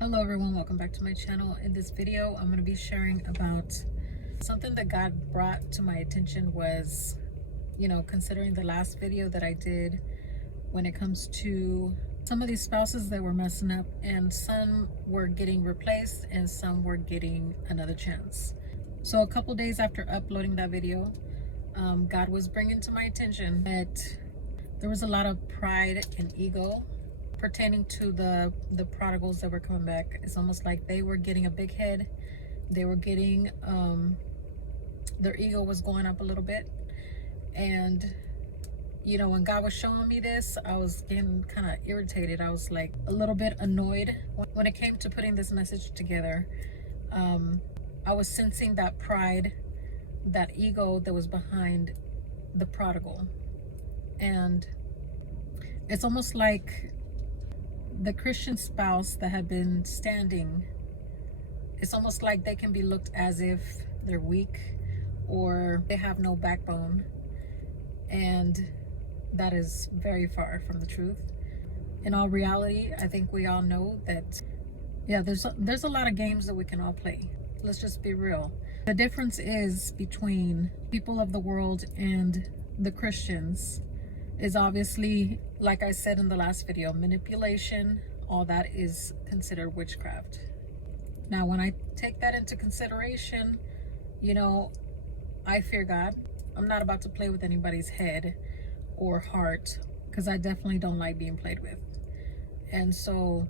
Hello everyone, welcome back to my channel. In this video I'm going to be sharing about something that God brought to my attention. Was considering the last video that I did when it comes to some of these spouses that were messing up, and some were getting replaced and some were getting another chance. So a couple days after uploading that video, God was bringing to my attention that there was a lot of pride and ego pertaining to the prodigals that were coming back. It's almost like they were getting a big head. They were getting their ego was going up a little bit. And when God was showing me this, I was getting kind of irritated. I was like a little bit annoyed when it came to putting this message together. I was sensing that pride, that ego that was behind the prodigal. And it's almost like the Christian spouse that had been standing, it's almost like they can be looked as if they're weak or they have no backbone. And that is very far from the truth. In all reality, I think we all know that, there's a lot of games that we can all play. Let's just be real. The difference is between people of the world and the Christians is obviously, like I said in the last video, manipulation. All that is considered witchcraft. Now, when I take that into consideration, I fear God. I'm not about to play with anybody's head or heart, because I definitely don't like being played with. And so,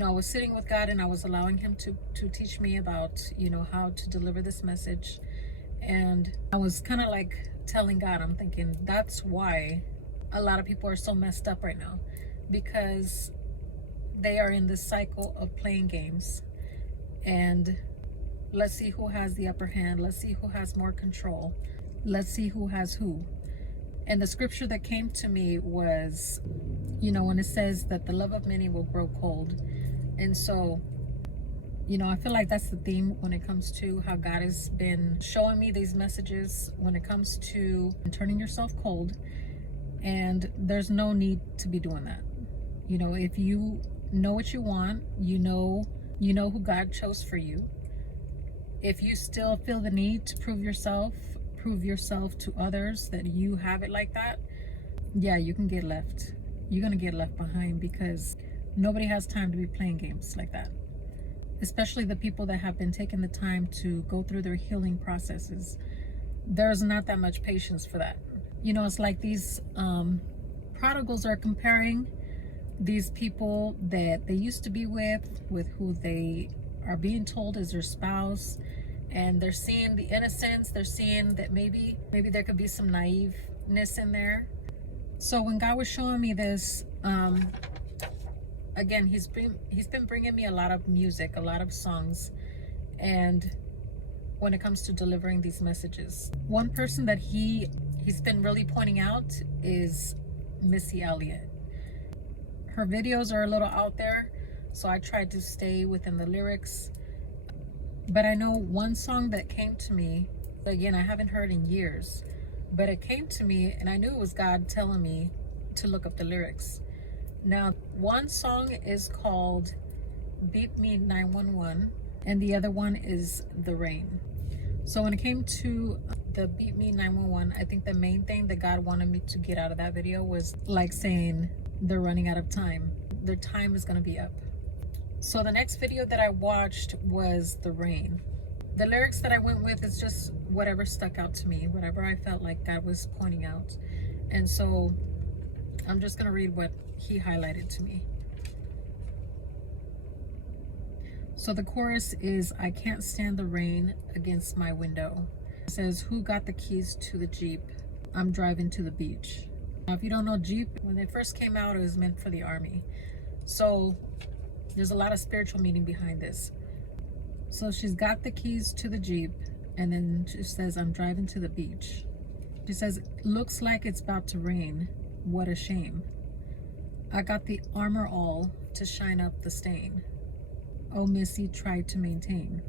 I was sitting with God and I was allowing him to teach me about, how to deliver this message. And I was kind of like telling God, I'm thinking that's why a lot of people are so messed up right now, because they are in this cycle of playing games. And let's see who has the upper hand. Let's see who has more control. Let's see who has who. And the scripture that came to me was, when it says that the love of many will grow cold. And so, I feel like that's the theme when it comes to how God has been showing me these messages when it comes to turning yourself cold. And there's no need to be doing that. If you know what you want, you know who God chose for you. If you still feel the need to prove yourself to others that you have it like that, you can get left. You're going to get left behind, because nobody has time to be playing games like that. Especially the people that have been taking the time to go through their healing processes. There's not that much patience for that. It's like these prodigals are comparing these people that they used to be with who they are being told is their spouse. And they're seeing the innocence. They're seeing that maybe there could be some naiveness in there. So when God was showing me this, again, he's been bringing me a lot of music, a lot of songs, and when it comes to delivering these messages, one person that he's been really pointing out is Missy Elliott. Her videos are a little out there, so I tried to stay within the lyrics. But I know one song that came to me, again, I haven't heard in years, but it came to me and I knew it was God telling me to look up the lyrics. Now, one song is called Beep Me 911, and the other one is The Rain. So when it came to the Beep Me 911, I think the main thing that God wanted me to get out of that video was like saying they're running out of time. Their time is going to be up. So the next video that I watched was The Rain. The lyrics that I went with is just whatever stuck out to me, whatever I felt like God was pointing out. And so I'm just going to read what he highlighted to me. So the chorus is, I can't stand the rain against my window. It says, who got the keys to the Jeep? I'm driving to the beach. Now, if you don't know, Jeep, when it first came out, it was meant for the army. So there's a lot of spiritual meaning behind this. So she's got the keys to the Jeep, and then she says, I'm driving to the beach. She says, looks like it's about to rain. What a shame. I got the armor all to shine up the stain. Oh, Missy tried to maintain.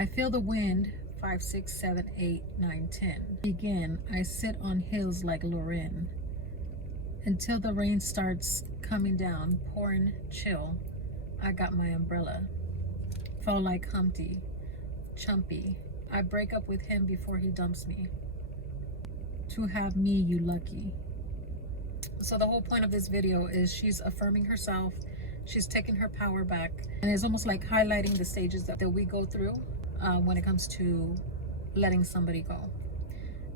I feel the wind, 5, 6, 7, 8, 9, 10. Begin, I sit on hills like Loren. until the rain starts coming down, pouring chill. I got my umbrella. Fall like Humpty, Chumpy. I break up with him before he dumps me. To have me, you lucky. So the whole point of this video is she's affirming herself. She's taking her power back. And it's almost like highlighting the stages that we go through when it comes to letting somebody go.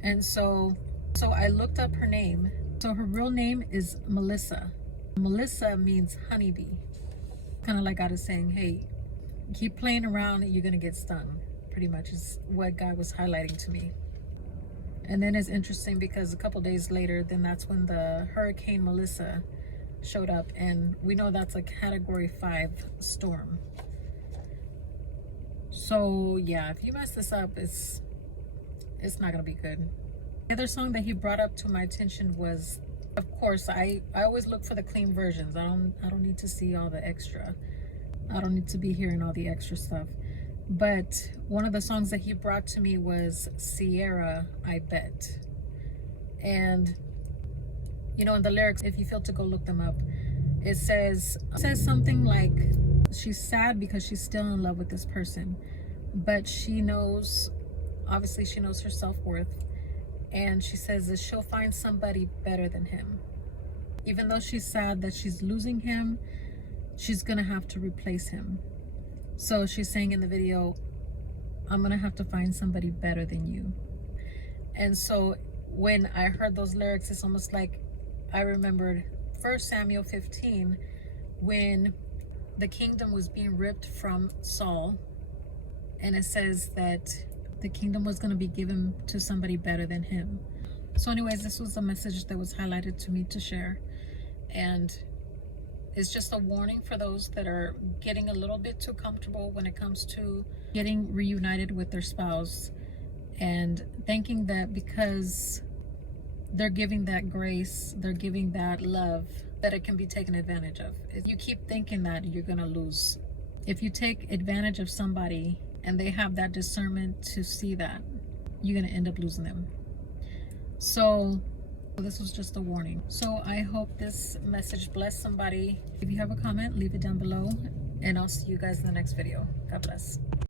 And so I looked up her name. So her real name is Melissa. Melissa means honeybee. Kind of like God is saying, hey, keep playing around and you're going to get stung. Pretty much is what God was highlighting to me. And then it's interesting because a couple days later, then that's when the Hurricane Melissa showed up. And we know that's a Category 5 storm. So yeah, if you mess this up, it's not going to be good. The other song that he brought up to my attention was, of course, I always look for the clean versions. I don't need to see all the extra. I don't need to be hearing all the extra stuff. But one of the songs that he brought to me was Sierra, I Bet. And, you know, in the lyrics, if you feel to go look them up, it says something like she's sad because she's still in love with this person. But she knows, obviously she knows her self-worth. And she says that she'll find somebody better than him. Even though she's sad that she's losing him, she's gonna have to replace him. So she's saying in the video, I'm gonna have to find somebody better than you. And so when I heard those lyrics, it's almost like I remembered 1 Samuel 15, when the kingdom was being ripped from Saul. And it says that the kingdom was gonna be given to somebody better than him. So anyways, this was a message that was highlighted to me to share. And it's just a warning for those that are getting a little bit too comfortable when it comes to getting reunited with their spouse and thinking that because they're giving that grace, they're giving that love, that it can be taken advantage of. If you keep thinking that, you're gonna lose. If you take advantage of somebody and they have that discernment to see that, you're gonna end up losing them. So this was just a warning. So I hope this message blessed somebody. If you have a comment, leave it down below, and I'll see you guys in the next video. God bless.